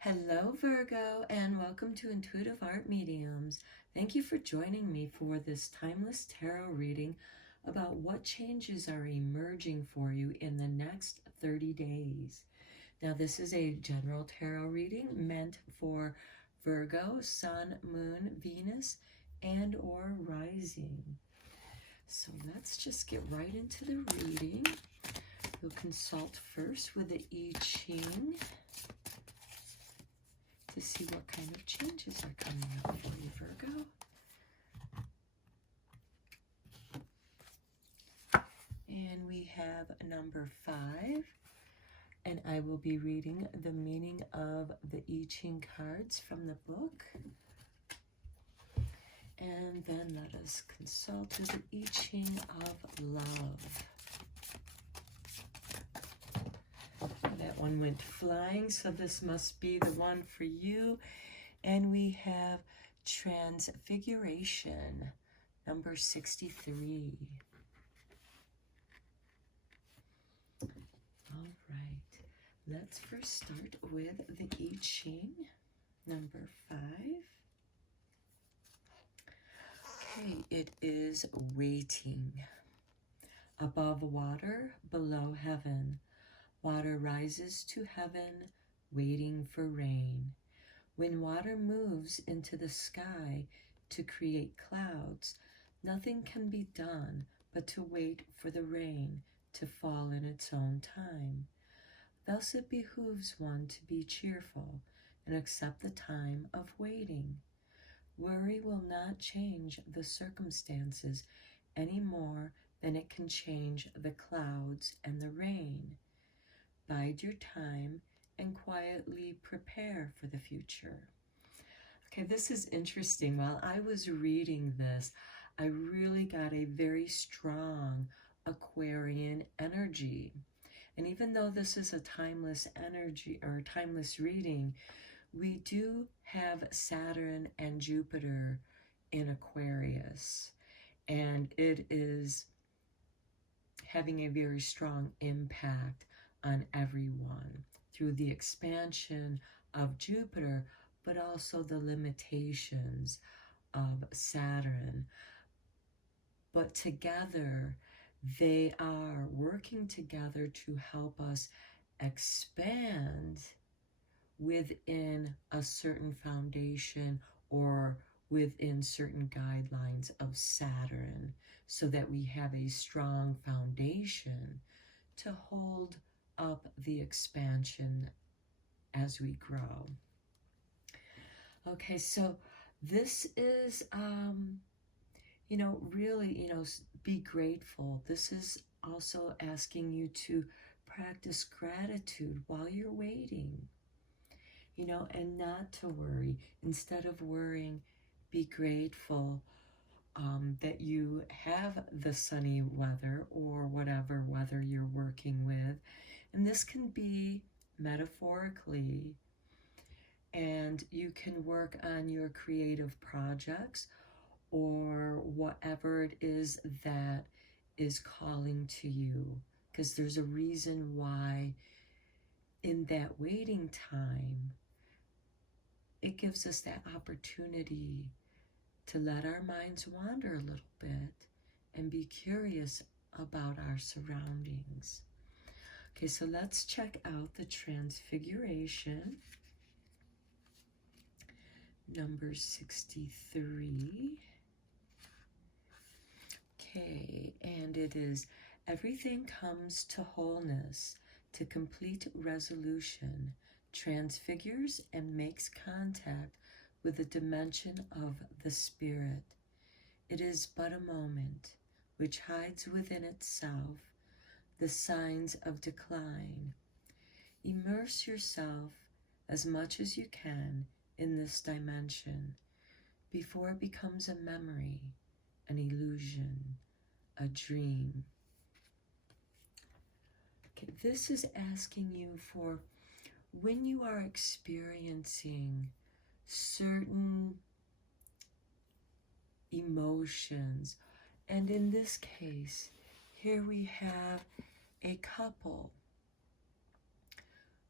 Hello, Virgo, and welcome to Intuitive Art Mediums. Thank you for joining me for this timeless tarot reading about what changes are emerging for you in the next 30 days. Now, this is a general tarot reading meant for Virgo, Sun, Moon, Venus, and or Rising. So let's just get right into the reading. You'll consult first with the I Ching to see what kind of changes are coming up for you, Virgo. And we have number 5, and I will be reading the meaning of the I Ching cards from the book. And then let us consult with the I Ching of love. That one went flying, so this must be the one for you. And we have Transfiguration, number 63. All right, let's first start with the I Ching, number 5. Okay, it is waiting. Above water, below heaven. Water rises to heaven, waiting for rain. When water moves into the sky to create clouds, nothing can be done but to wait for the rain to fall in its own time. Thus it behooves one to be cheerful and accept the time of waiting. Worry will not change the circumstances any more than it can change the clouds and the rain. Bide your time and quietly prepare for the future. Okay, this is interesting. While I was reading this, I really got a very strong Aquarian energy. And even though this is a timeless energy or timeless reading, we do have Saturn and Jupiter in Aquarius, and it is having a very strong impact on everyone through the expansion of Jupiter, but also the limitations of Saturn. But together, they are working together to help us expand within a certain foundation or within certain guidelines of Saturn, so that we have a strong foundation to hold up the expansion as we grow. Okay, so this is, really, be grateful. This is also asking you to practice gratitude while you're waiting, and not to worry. Instead of worrying, be grateful that you have the sunny weather or whatever weather you're working with. And this can be metaphorically, and you can work on your creative projects or whatever it is that is calling to you, because there's a reason why in that waiting time, it gives us that opportunity to let our minds wander a little bit and be curious about our surroundings. Okay, so let's check out the Transfiguration, number 63. Okay, and it is, everything comes to wholeness, to complete resolution, transfigures and makes contact with the dimension of the spirit. It is but a moment which hides within itself the signs of decline. Immerse yourself as much as you can in this dimension before it becomes a memory, an illusion, a dream. Okay, this is asking you for when you are experiencing certain emotions, and in this case, here we have a couple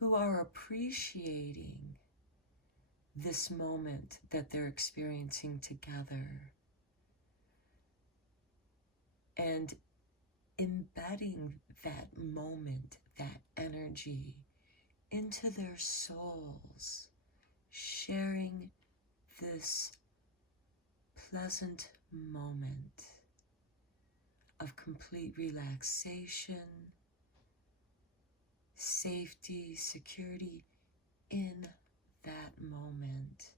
who are appreciating this moment that they're experiencing together, and embedding that moment, that energy into their souls, sharing this pleasant moment of complete relaxation, safety, security in that moment.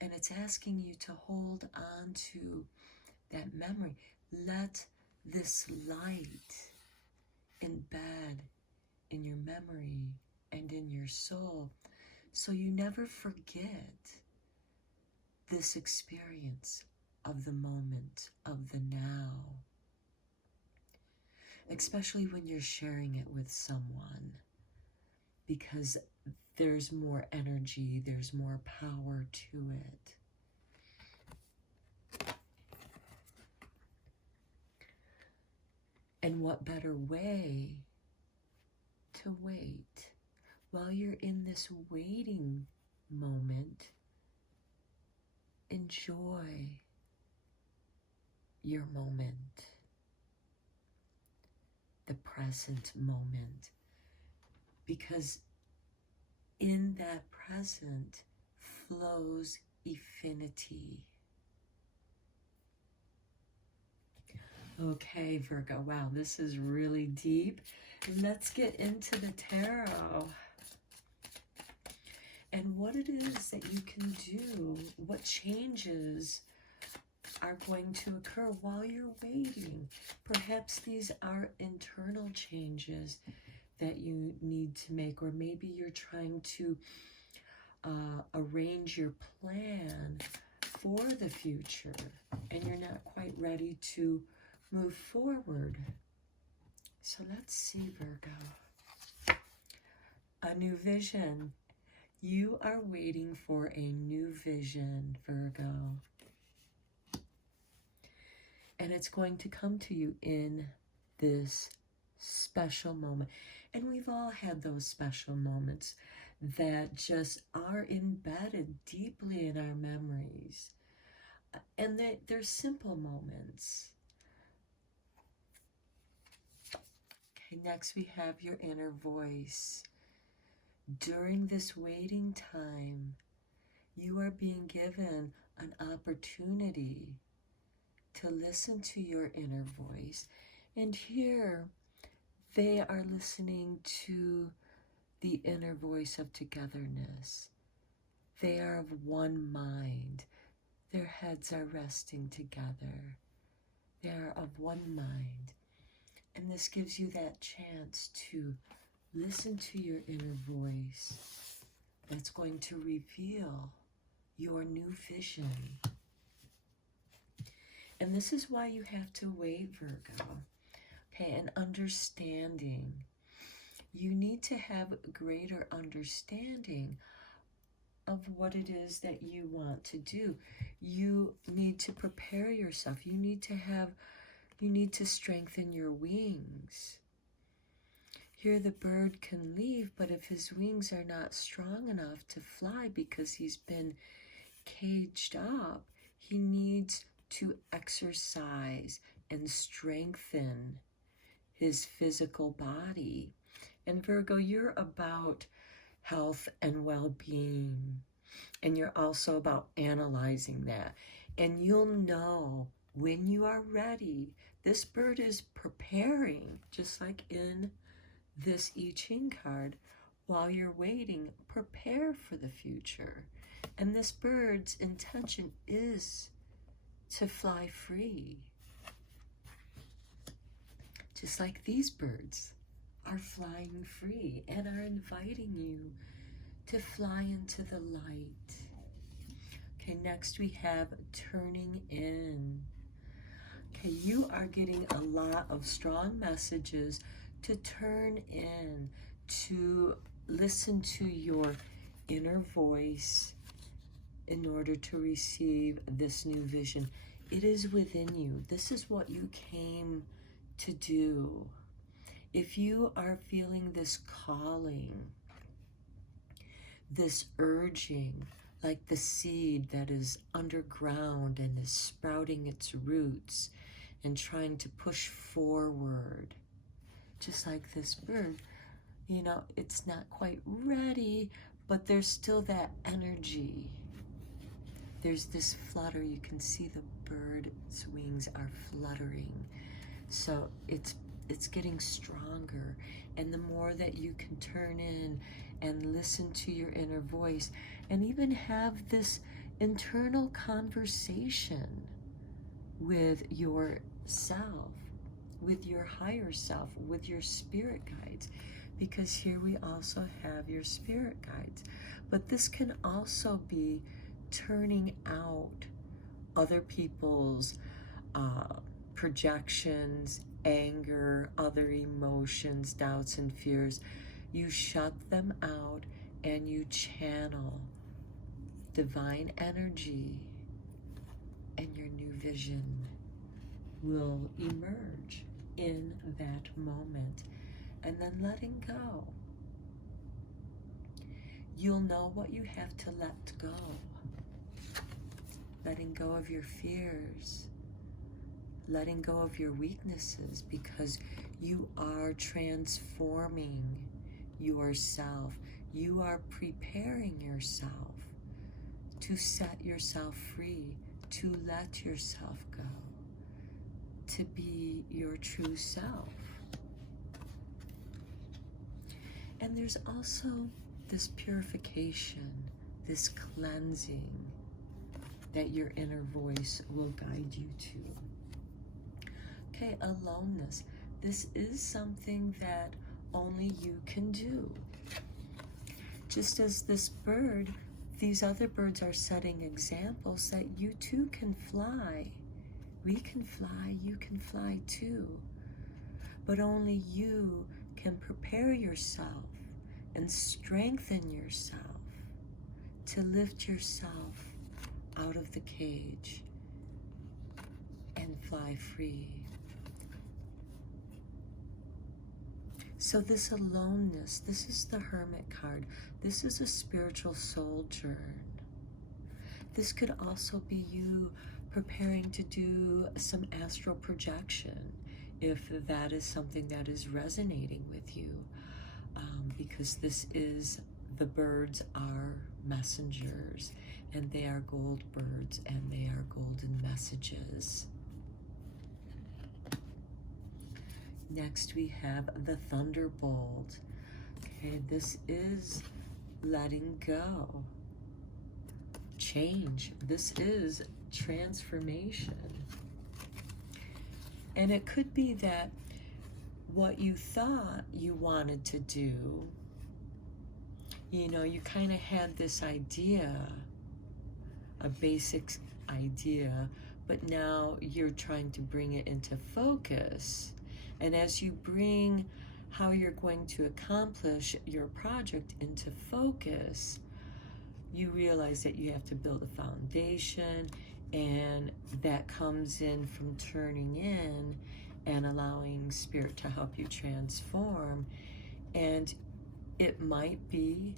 And it's asking you to hold on to that memory. Let this light embed in your memory and in your soul, so you never forget this experience of the moment, of the now, especially when you're sharing it with someone, because there's more energy, there's more power to it. And what better way to wait while you're in this waiting moment? Enjoy your moment, the present moment, because in that present flows infinity. Okay, Virgo, wow, this is really deep. Let's get into the tarot and what it is that you can do, what changes are going to occur while you're waiting. Perhaps these are internal changes that you need to make, or maybe you're trying to arrange your plan for the future and you're not quite ready to move forward. So let's see, Virgo. A new vision. You are waiting for a new vision, Virgo. And it's going to come to you in this special moment. And we've all had those special moments that just are embedded deeply in our memories. And they're simple moments. Okay, next we have your inner voice. During this waiting time, you are being given an opportunity to listen to your inner voice. And here, they are listening to the inner voice of togetherness. They are of one mind. Their heads are resting together. They are of one mind. And this gives you that chance to listen to your inner voice that's going to reveal your new vision. And this is why you have to wait, Virgo. Okay, and understanding. You need to have greater understanding of what it is that you want to do. You need to prepare yourself. You need to strengthen your wings. Here the bird can leave, but if his wings are not strong enough to fly because he's been caged up, he needs to exercise and strengthen his physical body. And Virgo, you're about health and well-being, and you're also about analyzing that. And you'll know when you are ready. This bird is preparing, just like in this I Ching card. While you're waiting, prepare for the future. And this bird's intention is to fly free. Just like these birds are flying free and are inviting you to fly into the light. Okay, next we have turning in. Okay, you are getting a lot of strong messages to turn in, to listen to your inner voice in order to receive this new vision. It is within you. This is what you came to do. If you are feeling this calling, this urging like the seed that is underground and is sprouting its roots and trying to push forward. Just like this bird, you know, it's not quite ready, but there's still that energy. There's this flutter. You can see the bird's wings are fluttering. So it's getting stronger. And the more that you can turn in and listen to your inner voice and even have this internal conversation with yourself, with your higher self, with your spirit guides, because here we also have your spirit guides. But this can also be turning out other people's projections, anger, other emotions, doubts, and fears. You shut them out and you channel divine energy, and your new vision will emerge in that moment. And then letting go. You'll know what you have to let go. Letting go of your fears. Letting go of your weaknesses, because you are transforming yourself. You are preparing yourself to set yourself free, to let yourself go, to be your true self. And there's also this purification, this cleansing that your inner voice will guide you to. Okay, aloneness. This is something that only you can do. Just as this bird, these other birds are setting examples that you too can fly. We can fly, you can fly too. But only you can prepare yourself and strengthen yourself to lift yourself out of the cage and fly free. So this aloneness, this is the Hermit card. This is a spiritual sojourn. This could also be you preparing to do some astral projection, if that is something that is resonating with you, because this is, the birds are messengers, and they are gold birds, and they are golden messages. Next we have the Thunderbolt. Okay, this is letting go, change. This is transformation. And it could be that what you thought you wanted to do, you know, you kind of had this idea, a basic idea, but now you're trying to bring it into focus. And as you bring how you're going to accomplish your project into focus, you realize that you have to build a foundation, and that comes in from turning in and allowing Spirit to help you transform. And it might be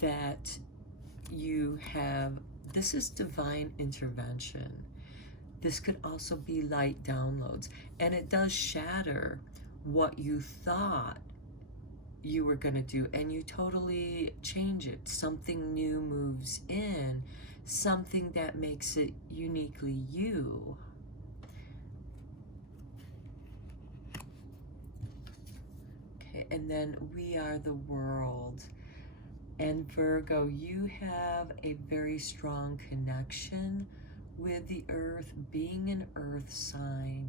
that you have, this is divine intervention. This could also be light downloads, and it does shatter what you thought you were going to do, and you totally change it. Something new moves in, something that makes it uniquely you. Okay, and then we are the world. And Virgo, you have a very strong connection with the earth, being an earth sign,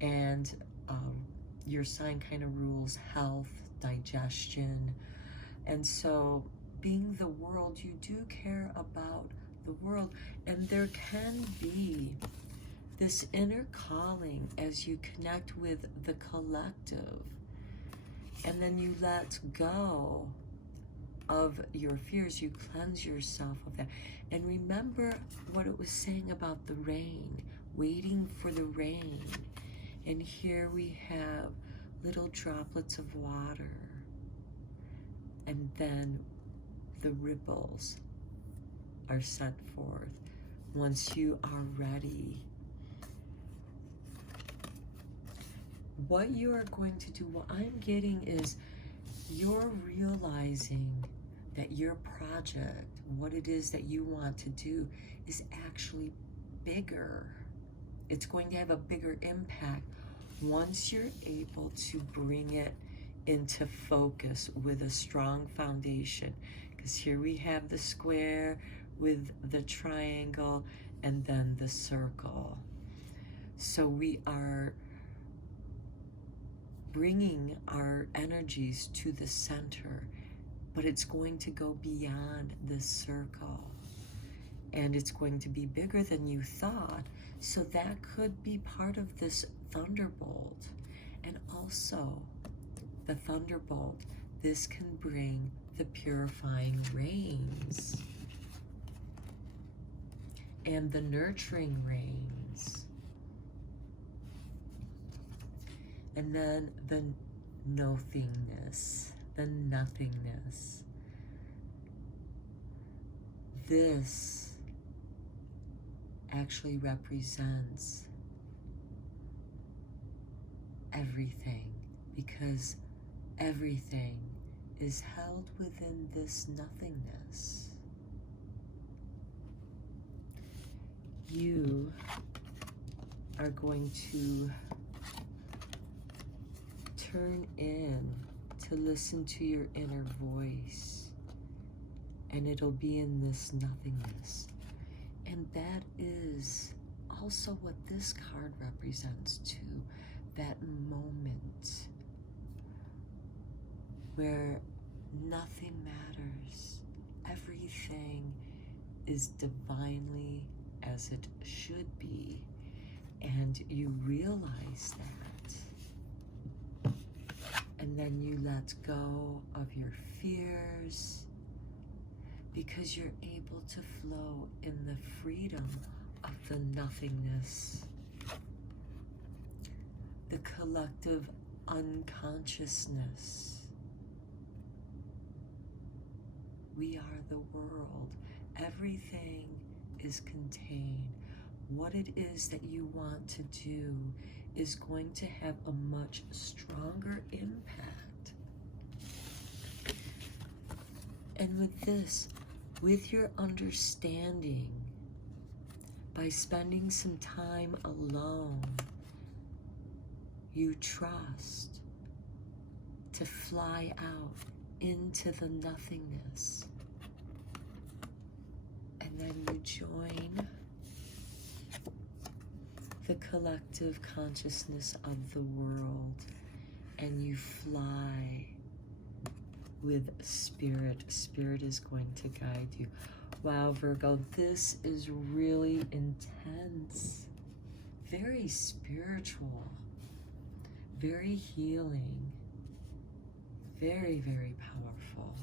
and your sign kind of rules health, digestion. And so being the world, you do care about the world, and there can be this inner calling as you connect with the collective, and then you let go of your fears, you cleanse yourself of that. And remember what it was saying about the rain, waiting for the rain. And here we have little droplets of water, and then the ripples, are set forth, once you are ready, what you are going to do, what I'm getting is you're realizing that your project, what it is that you want to do, is actually bigger. It's going to have a bigger impact once you're able to bring it into focus with a strong foundation. Because here we have the square with the triangle and then the circle. So we are bringing our energies to the center, but it's going to go beyond the circle. And it's going to be bigger than you thought. So that could be part of this thunderbolt. And also, the thunderbolt, this can bring the purifying rains and the nurturing rains. And then the nothingness, the nothingness. This actually represents everything, because everything is held within this nothingness. You are going to turn in to listen to your inner voice, and it'll be in this nothingness. And that is also what this card represents too, that moment where nothing matters. Everything is divinely as it should be, and you realize that. And then you let go of your fears, because you're able to flow in the freedom of the nothingness, the collective unconsciousness. We are the world. Everything is contained. What it is that you want to do is going to have a much stronger impact. And with this, with your understanding, by spending some time alone, you trust to fly out into the nothingness. And then you join the collective consciousness of the world, and you fly with spirit. Spirit is going to guide you. Wow, Virgo, this is really intense, very spiritual, very healing, very, very powerful.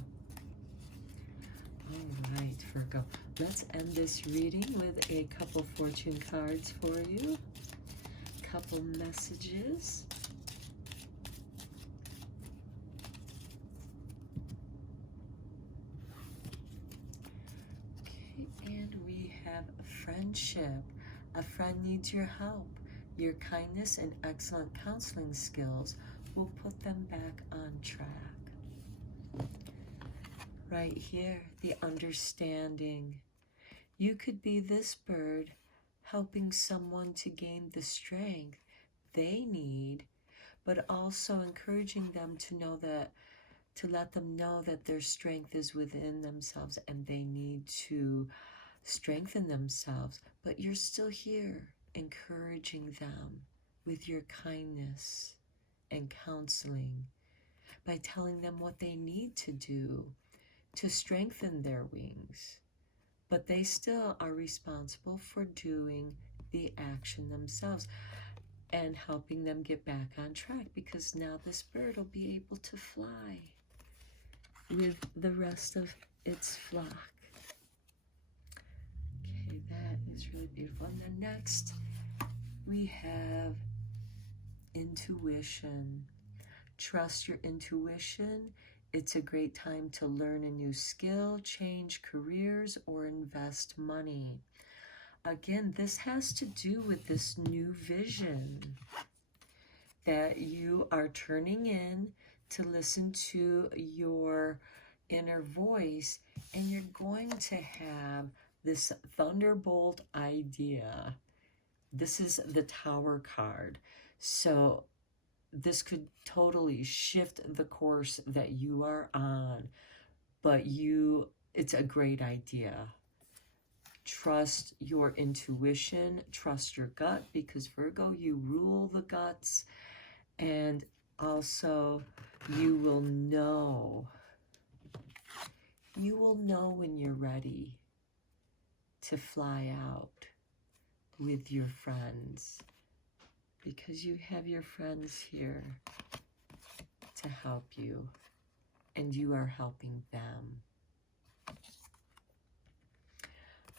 All right, Virgo, let's end this reading with a couple fortune cards for you, couple messages. And we have friendship. A friend needs your help. Your kindness and excellent counseling skills will put them back on track. Right here, the understanding. You could be this bird helping someone to gain the strength they need, but also encouraging them to know that, to let them know that their strength is within themselves and they need to strengthen themselves. But you're still here encouraging them with your kindness and counseling, by telling them what they need to do to strengthen their wings. But they still are responsible for doing the action themselves and helping them get back on track, because now this bird will be able to fly with the rest of its flock. Okay, that is really beautiful. And then next, we have intuition. Trust your intuition. it's a great time to learn a new skill, change careers, or invest money. Again, this has to do with this new vision that you are turning in to listen to your inner voice, and you're going to have this thunderbolt idea. This is the Tower card. So this could totally shift the course that you are on, but it's a great idea. Trust your intuition, trust your gut, because Virgo, you rule the guts, and also you will know when you're ready to fly out with your friends, because you have your friends here to help you, and you are helping them.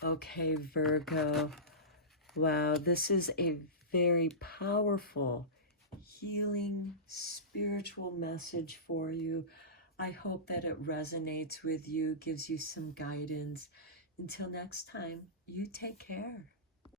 Okay, Virgo. Wow, this is a very powerful, healing, spiritual message for you. I hope that it resonates with you, gives you some guidance. Until next time, you take care.